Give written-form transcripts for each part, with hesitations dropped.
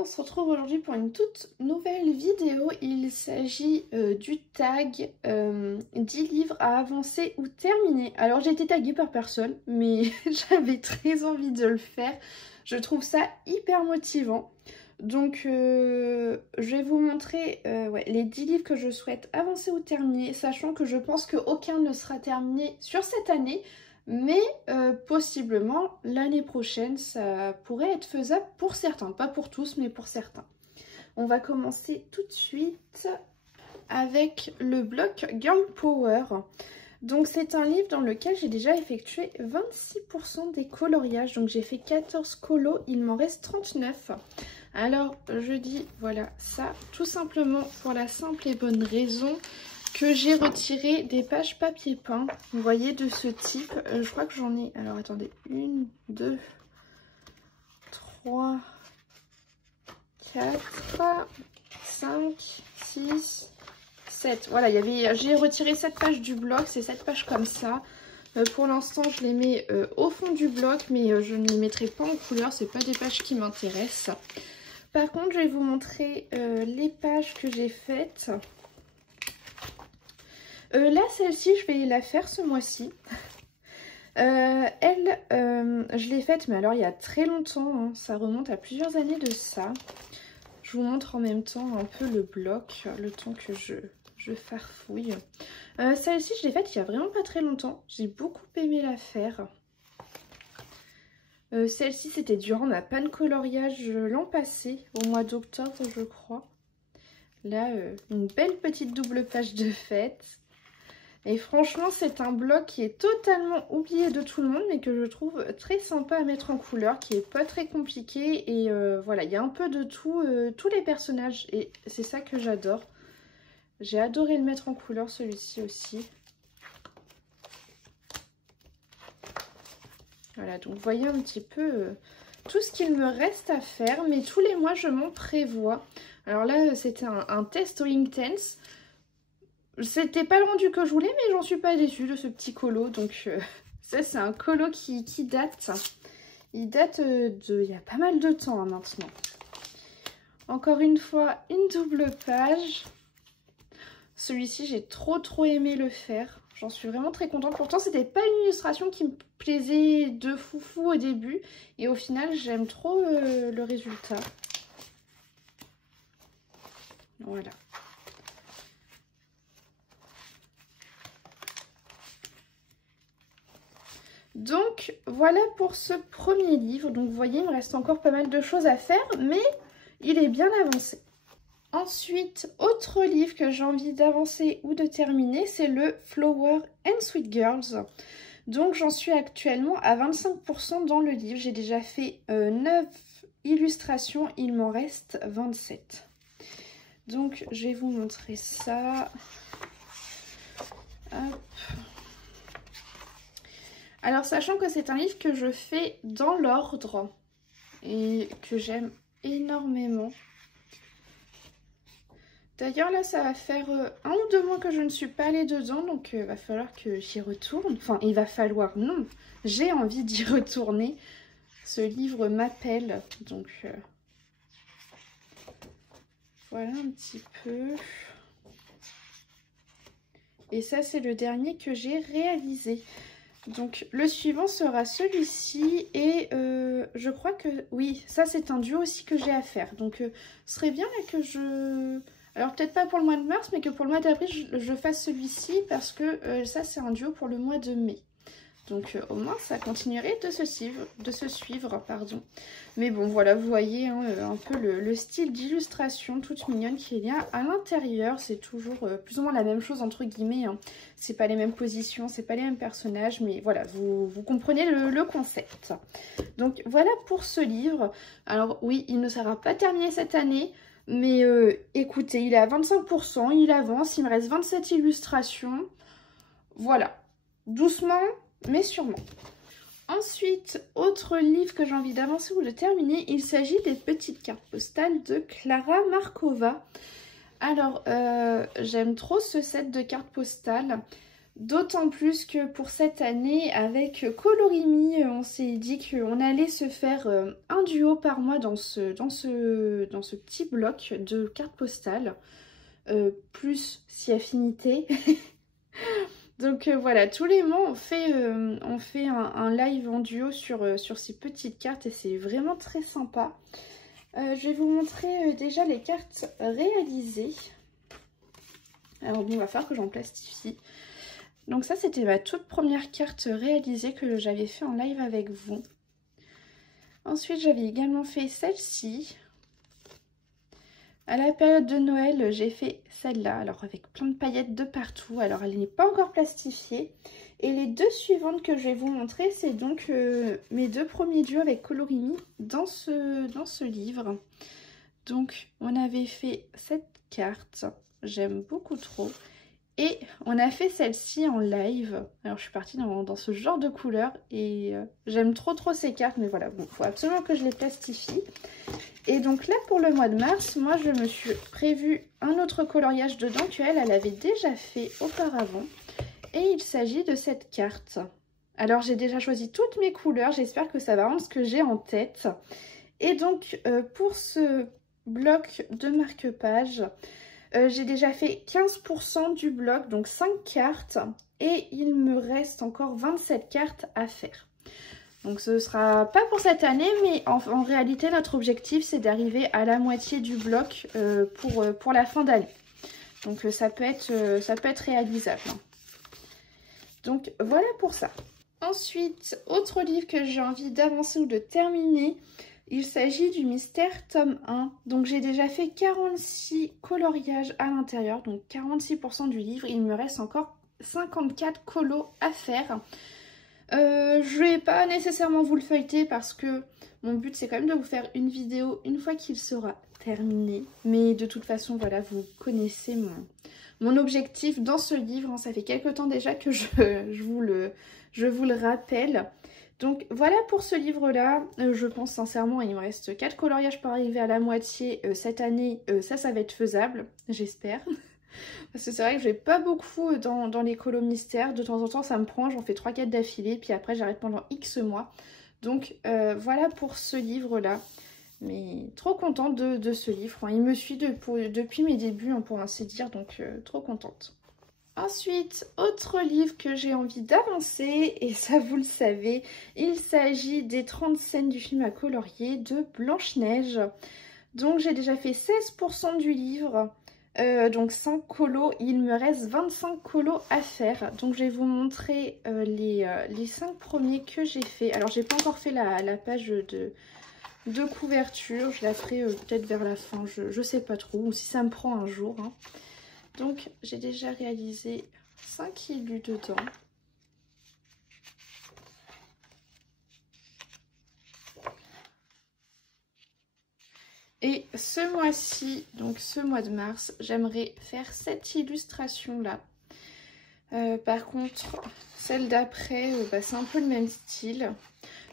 on se retrouve aujourd'hui pour une toute nouvelle vidéo. Il s'agit du tag 10 livres à avancer ou terminer. Alors j'ai été taguée par personne, mais j'avais très envie de le faire. Je trouve ça hyper motivant. Donc je vais vous montrer les 10 livres que je souhaite avancer ou terminer, sachant que je pense qu'aucun ne sera terminé sur cette année. Mais possiblement l'année prochaine ça pourrait être faisable pour certains, pas pour tous mais pour certains. On va commencer tout de suite avec le bloc Girl Power. Donc c'est un livre dans lequel j'ai déjà effectué 26% des coloriages, donc j'ai fait 14 colos, il m'en reste 39. Alors je dis voilà ça tout simplement pour la simple et bonne raison que j'ai retiré des pages papier peint, vous voyez, de ce type. Je crois que j'en ai, alors attendez, 1, 2, 3, 4, 5, 6, 7. Voilà, j'ai retiré 7 pages du bloc, c'est 7 pages comme ça. Pour l'instant, je les mets au fond du bloc, mais je ne les mettrai pas en couleur, c'est pas des pages qui m'intéressent. Par contre, je vais vous montrer les pages que j'ai faites. Là, celle-ci, je vais la faire ce mois-ci. Je l'ai faite, mais alors il y a très longtemps, hein, ça remonte à plusieurs années de ça. Je vous montre en même temps un peu le bloc, le temps que je farfouille. Celle-ci, je l'ai faite il y a vraiment pas très longtemps. J'ai beaucoup aimé la faire. Celle-ci, c'était durant ma panne coloriage l'an passé, au mois d'octobre, je crois. Là, une belle petite double page de fête. Et franchement, c'est un bloc qui est totalement oublié de tout le monde, mais que je trouve très sympa à mettre en couleur, qui est pas très compliqué. Et voilà, il y a un peu de tout, tous les personnages. Et c'est ça que j'adore. J'ai adoré le mettre en couleur, celui-ci aussi. Voilà, donc vous voyez un petit peu tout ce qu'il me reste à faire. Mais tous les mois, je m'en prévois. Alors là, c'était un test au Inktense. C'était pas le rendu que je voulais, mais j'en suis pas déçue de ce petit colo. Donc ça, c'est un colo qui date. Il date il y a pas mal de temps hein, maintenant. Encore une fois, une double page. Celui-ci, j'ai trop aimé le faire. J'en suis vraiment très contente. Pourtant, c'était pas une illustration qui me plaisait de foufou au début. Et au final, j'aime trop le résultat. Voilà. Donc voilà pour ce premier livre. Donc vous voyez, il me reste encore pas mal de choses à faire, mais il est bien avancé. Ensuite, autre livre que j'ai envie d'avancer ou de terminer, c'est le Flower and Sweet Girls. Donc j'en suis actuellement à 25% dans le livre. J'ai déjà fait 9 illustrations, il m'en reste 27. Donc je vais vous montrer ça. Hop. Alors, sachant que c'est un livre que je fais dans l'ordre et que j'aime énormément. D'ailleurs, là, ça va faire 1 ou 2 mois que je ne suis pas allée dedans, donc il va falloir que j'y retourne. Enfin, il va falloir, non, j'ai envie d'y retourner. Ce livre m'appelle, donc voilà un petit peu. Et ça, c'est le dernier que j'ai réalisé. Donc le suivant sera celui-ci et je crois que oui, ça c'est un duo aussi que j'ai à faire. Donc ce serait bien là que je... Alors peut-être pas pour le mois de mars mais que pour le mois d'avril je fasse celui-ci parce que ça c'est un duo pour le mois de mai. Donc au moins ça continuerait de se suivre, pardon. Mais bon voilà, vous voyez hein, un peu le style d'illustration toute mignonne qu'il y a à l'intérieur. C'est toujours plus ou moins la même chose entre guillemets. Hein. C'est pas les mêmes positions, c'est pas les mêmes personnages. Mais voilà, vous comprenez le concept. Donc voilà pour ce livre. Alors oui, il ne sera pas terminé cette année. Mais écoutez, il est à 25%, il avance, il me reste 27 illustrations. Voilà, doucement mais sûrement. Ensuite, autre livre que j'ai envie d'avancer ou de terminer, il s'agit des petites cartes postales de Klara Markova. Alors, j'aime trop ce set de cartes postales. D'autant plus que pour cette année, avec Colorimi, on s'est dit qu'on allait se faire un duo par mois dans ce petit bloc de cartes postales, plus si affinité. Donc voilà, tous les mois on fait un live en duo sur ces petites cartes et c'est vraiment très sympa. Je vais vous montrer déjà les cartes réalisées. Alors bon, il va falloir que j'en plastifie. Donc ça, c'était ma toute première carte réalisée que j'avais fait en live avec vous. Ensuite, j'avais également fait celle-ci. À la période de Noël, j'ai fait celle-là, alors avec plein de paillettes de partout. Alors, elle n'est pas encore plastifiée. Et les deux suivantes que je vais vous montrer, c'est donc mes deux premiers duos avec Colorimi dans ce livre. Donc, on avait fait cette carte. J'aime beaucoup trop. Et on a fait celle-ci en live. Alors je suis partie dans ce genre de couleur et j'aime trop ces cartes. Mais voilà, bon, faut absolument que je les plastifie. Et donc là pour le mois de mars, moi je me suis prévu un autre coloriage dedans qu'elle avait déjà fait auparavant. Et il s'agit de cette carte. Alors j'ai déjà choisi toutes mes couleurs. J'espère que ça va rendre ce que j'ai en tête. Et donc pour ce bloc de marque-page... j'ai déjà fait 15% du bloc, donc 5 cartes. Et il me reste encore 27 cartes à faire. Donc ce sera pas pour cette année, mais en réalité notre objectif c'est d'arriver à la moitié du bloc pour la fin d'année. Donc ça peut être réalisable. Donc voilà pour ça. Ensuite, autre livre que j'ai envie d'avancer ou de terminer. Il s'agit du Mystère tome 1. Donc j'ai déjà fait 46 coloriages à l'intérieur, donc 46% du livre. Il me reste encore 54 colos à faire. Je vais pas nécessairement vous le feuilleter parce que mon but c'est quand même de vous faire une vidéo une fois qu'il sera terminé. Mais de toute façon, voilà, vous connaissez mon objectif dans ce livre. Ça fait quelques temps déjà que je vous le rappelle. Donc voilà pour ce livre-là, je pense sincèrement, il me reste 4 coloriages pour arriver à la moitié cette année, ça va être faisable, j'espère. Parce que c'est vrai que je vais pas beaucoup dans les colos mystères, de temps en temps ça me prend, j'en fais 3-4 d'affilée, puis après j'arrête pendant X mois. Donc voilà pour ce livre-là, mais trop contente de ce livre, il me suit depuis mes débuts pour ainsi dire, donc trop contente. Ensuite, autre livre que j'ai envie d'avancer, et ça vous le savez, il s'agit des 30 scènes du film à colorier de Blanche-Neige. Donc j'ai déjà fait 16% du livre, donc 5 colos, il me reste 25 colos à faire. Donc je vais vous montrer les 5 premiers que j'ai fait. Alors j'ai pas encore fait la page de couverture, je la ferai peut-être vers la fin, je sais pas trop, ou si ça me prend un jour, hein. Donc j'ai déjà réalisé 5 illus dedans. Et ce mois-ci, donc ce mois de mars, j'aimerais faire cette illustration-là. Par contre, celle d'après, c'est un peu le même style.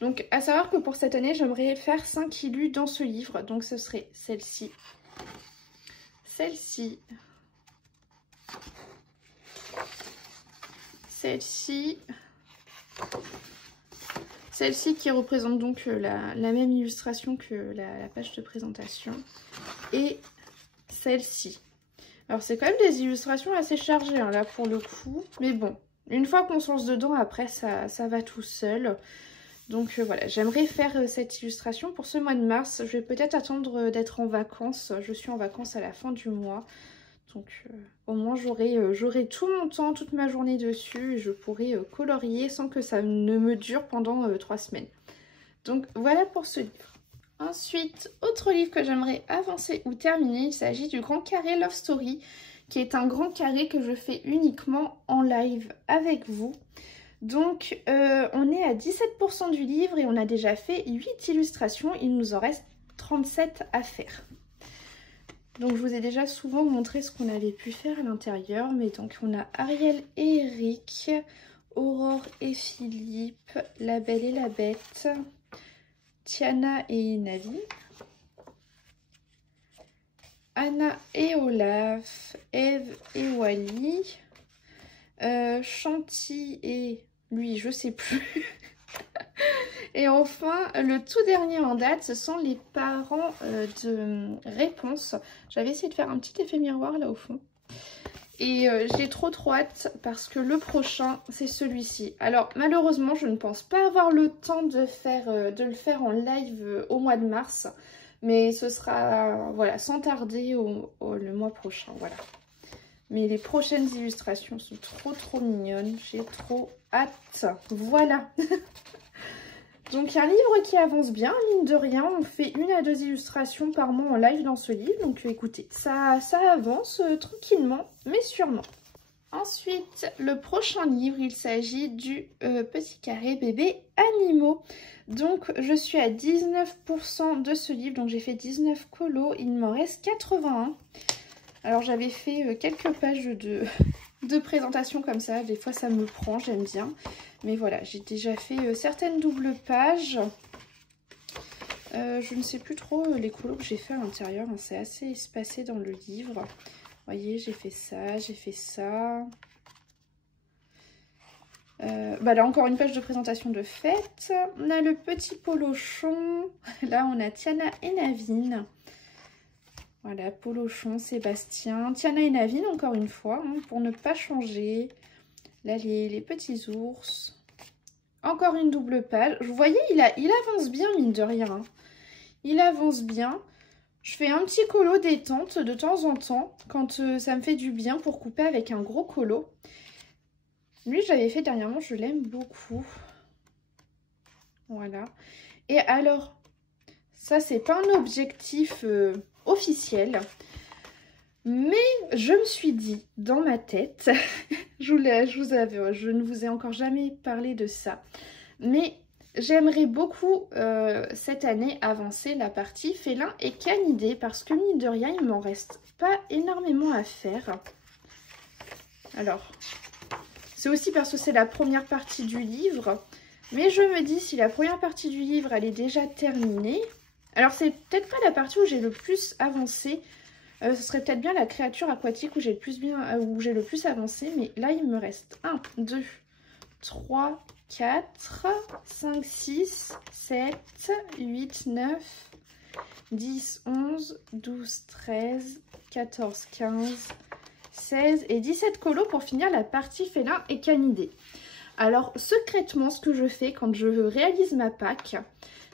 Donc à savoir que pour cette année, j'aimerais faire 5 illus dans ce livre. Donc ce serait celle-ci, celle-ci, celle-ci, celle-ci qui représente donc la même illustration que la page de présentation, et celle-ci. Alors c'est quand même des illustrations assez chargées hein, là pour le coup, mais bon, une fois qu'on se lance dedans, après ça va tout seul. Donc voilà, j'aimerais faire cette illustration pour ce mois de mars. Je vais peut-être attendre d'être en vacances, je suis en vacances à la fin du mois. Donc au moins j'aurai tout mon temps, toute ma journée dessus et je pourrai colorier sans que ça ne me dure pendant 3 semaines. Donc voilà pour ce livre. Ensuite, autre livre que j'aimerais avancer ou terminer, il s'agit du Grand Carré Love Story, qui est un grand carré que je fais uniquement en live avec vous. Donc on est à 17% du livre et on a déjà fait 8 illustrations, il nous en reste 37 à faire. Donc je vous ai déjà souvent montré ce qu'on avait pu faire à l'intérieur, mais donc on a Ariel et Eric, Aurore et Philippe, La Belle et la Bête, Tiana et Navi, Anna et Olaf, Eve et Wally, Chantilly et lui, je sais plus. Et enfin, le tout dernier en date, ce sont les parents de Réponse. J'avais essayé de faire un petit effet miroir là au fond. Et j'ai trop hâte parce que le prochain, c'est celui-ci. Alors malheureusement, je ne pense pas avoir le temps de le faire en live au mois de mars. Mais ce sera, voilà, sans tarder le mois prochain, voilà. Mais les prochaines illustrations sont trop mignonnes. J'ai trop hâte. Voilà. Donc, il y a un livre qui avance bien, mine de rien. On fait 1 à 2 illustrations par mois en live dans ce livre. Donc, écoutez, ça avance tranquillement, mais sûrement. Ensuite, le prochain livre, il s'agit du Petit Carré Bébé Animaux. Donc, je suis à 19% de ce livre. Donc, j'ai fait 19 colos. Il m'en reste 81. Alors, j'avais fait quelques pages de présentation comme ça. Des fois, ça me prend, j'aime bien. Mais voilà, j'ai déjà fait certaines doubles pages. Je ne sais plus trop les colos que j'ai fait à l'intérieur. Hein. C'est assez espacé dans le livre. Vous voyez, j'ai fait ça, j'ai fait ça. Là, encore une page de présentation de fête. On a le petit polochon. Là, on a Tiana et Navine. Voilà, polochon, Sébastien. Tiana et Navine, encore une fois, hein, pour ne pas changer. Là, les petits ours. Encore une double page. Vous voyez, il avance bien, mine de rien. Hein. Il avance bien. Je fais un petit colo détente de temps en temps, quand ça me fait du bien pour couper avec un gros colo. Lui, j'avais fait dernièrement, je l'aime beaucoup. Voilà. Et alors, ça, c'est pas un objectif officiel. Mais je me suis dit, dans ma tête, je ne vous ai encore jamais parlé de ça, mais j'aimerais beaucoup cette année avancer la partie félin et canidé, parce que mine de rien, il m'en reste pas énormément à faire. Alors, c'est aussi parce que c'est la première partie du livre, mais je me dis, si la première partie du livre, elle est déjà terminée, alors c'est peut-être pas la partie où j'ai le plus avancé. Ce serait peut-être bien la créature aquatique où j'ai le plus avancé. Mais là, il me reste 1, 2, 3, 4, 5, 6, 7, 8, 9, 10, 11, 12, 13, 14, 15, 16 et 17 colos pour finir la partie félin et canidé. Alors, secrètement, ce que je fais quand je réalise ma pack,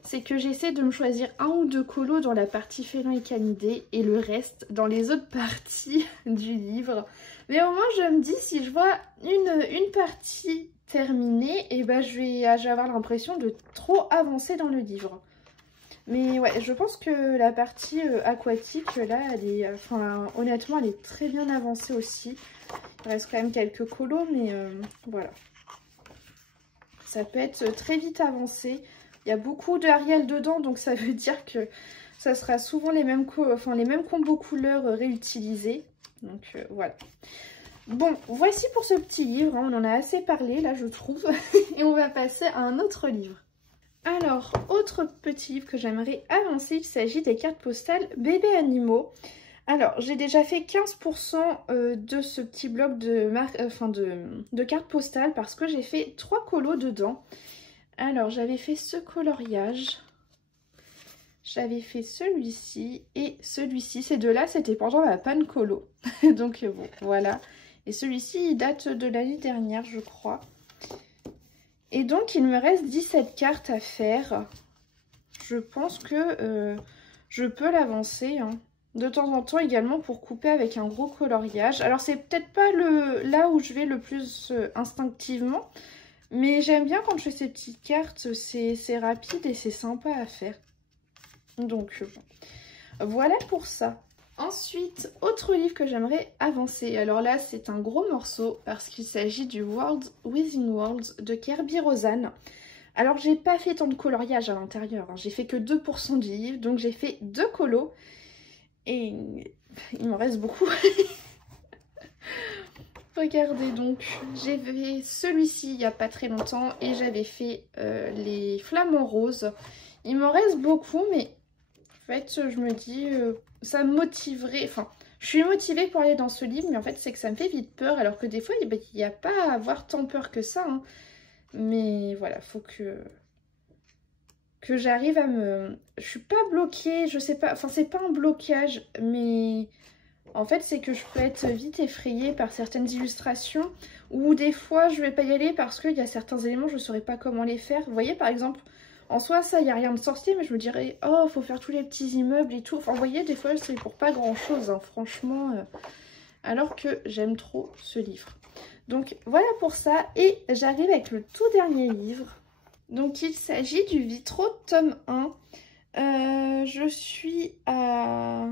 c'est que j'essaie de me choisir 1 ou 2 colos dans la partie félin et canidé et le reste dans les autres parties du livre. Mais au moins je me dis, si je vois une partie terminée, et ben je vais avoir l'impression de trop avancer dans le livre. Mais ouais, je pense que la partie aquatique là, elle est, honnêtement, elle est très bien avancée aussi. Il reste quand même quelques colos, mais voilà. Ça peut être très vite avancé. Il y a beaucoup d'Ariel dedans, donc ça veut dire que ça sera souvent les mêmes combos couleurs réutilisés. Donc voilà. Bon, voici pour ce petit livre. Hein, on en a assez parlé là, je trouve. Et on va passer à un autre livre. Alors, autre petit livre que j'aimerais avancer, il s'agit des cartes postales Bébés Animaux. Alors, j'ai déjà fait 15% de ce petit bloc de cartes postales parce que j'ai fait 3 colos dedans. Alors, j'avais fait ce coloriage, j'avais fait celui-ci et celui-ci. Ces deux-là, c'était pendant ma panne colo. Donc, bon, voilà. Et celui-ci, il date de l'année dernière, je crois. Et donc, il me reste 17 cartes à faire. Je pense que je peux l'avancer, hein. De temps en temps également pour couper avec un gros coloriage. Alors, c'est peut-être pas là où je vais le plus instinctivement. Mais j'aime bien quand je fais ces petites cartes, c'est rapide et c'est sympa à faire. Donc bon, voilà pour ça. Ensuite, autre livre que j'aimerais avancer. Alors là, c'est un gros morceau parce qu'il s'agit du World Within Worlds de Kerby Rosanne. Alors, j'ai pas fait tant de coloriage à l'intérieur. Hein. J'ai fait que 2% du livre, donc j'ai fait 2 colos. Et il m'en reste beaucoup. Regardez donc, j'ai fait celui-ci il n'y a pas très longtemps et j'avais fait les flamants roses. Il m'en reste beaucoup, mais en fait je me dis ça me motiverait, enfin Je suis motivée pour aller dans ce livre, mais en fait c'est que ça me fait vite peur, alors que des fois il n'y a pas à avoir tant peur que ça. Hein. Mais voilà, faut que j'arrive à me... Je suis pas bloquée, je sais pas, enfin c'est pas un blocage, mais en fait c'est que je peux être vite effrayée par certaines illustrations, ou des fois je vais pas y aller parce qu'il y a certains éléments je saurais pas comment les faire. Vous voyez par exemple, en soi ça y a rien de sorcier, mais je me dirais oh faut faire tous les petits immeubles et tout. Enfin vous voyez des fois c'est pour pas grand chose, hein, franchement, alors que j'aime trop ce livre. Donc voilà pour ça, et j'arrive avec le tout dernier livre. Donc il s'agit du Vitro tome 1. Je suis à...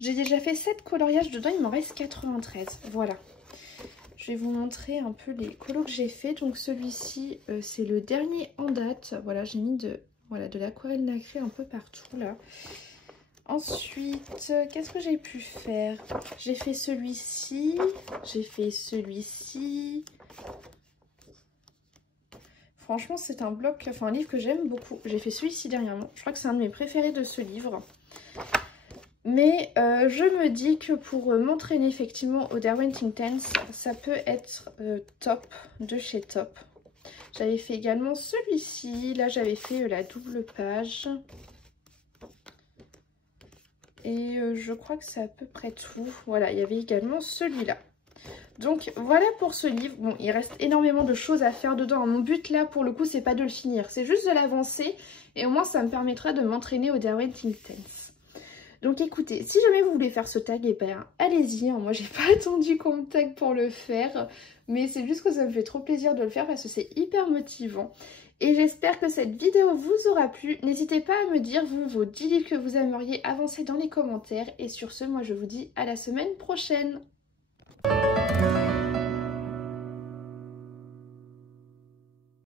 J'ai déjà fait 7 coloriages dedans, il m'en reste 93. Voilà. Je vais vous montrer un peu les colos que j'ai fait. Donc celui-ci, c'est le dernier en date. Voilà, j'ai mis de l'aquarelle nacrée un peu partout là. Ensuite, qu'est-ce que j'ai pu faire? J'ai fait celui-ci, j'ai fait celui-ci. Franchement, c'est un bloc, enfin un livre que j'aime beaucoup. J'ai fait celui-ci dernièrement. Je crois que c'est un de mes préférés de ce livre. Mais je me dis que pour m'entraîner effectivement au Derwent Intense, ça peut être top, de chez Top. J'avais fait également celui-ci. Là, j'avais fait la double page. Et je crois que c'est à peu près tout. Voilà, il y avait également celui-là. Donc voilà pour ce livre. Bon, il reste énormément de choses à faire dedans. Mon but là, pour le coup, c'est pas de le finir. C'est juste de l'avancer. Et au moins, ça me permettra de m'entraîner au Derwent Intense. Donc écoutez, si jamais vous voulez faire ce tag, eh ben, allez-y. Hein. Moi, j'ai pas attendu qu'on me tag pour le faire. Mais c'est juste que ça me fait trop plaisir de le faire parce que c'est hyper motivant. Et j'espère que cette vidéo vous aura plu. N'hésitez pas à me dire, vous, vos 10 livres que vous aimeriez avancer dans les commentaires. Et sur ce, moi, je vous dis à la semaine prochaine.